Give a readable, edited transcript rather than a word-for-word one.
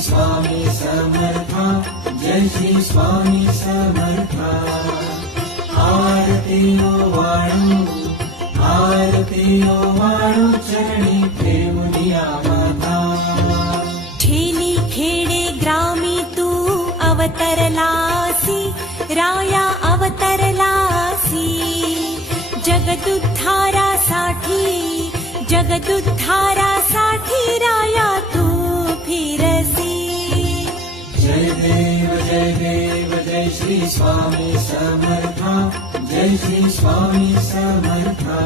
स्वामी समर्था, जय श्री स्वामी समर्था। आरती ओवाळू, आरती ओवाळू, चरणी ठेवूनिया माता। ठेली खेडे ग्रामी तू अवतरलासी, राया अवतरलासी। जगदुद्धारासाठी, जगदुद्धारासाठी राया तू फिरसी। जय देव जय देव, जय श्री स्वामी समर्था, जय श्री स्वामी समर्था।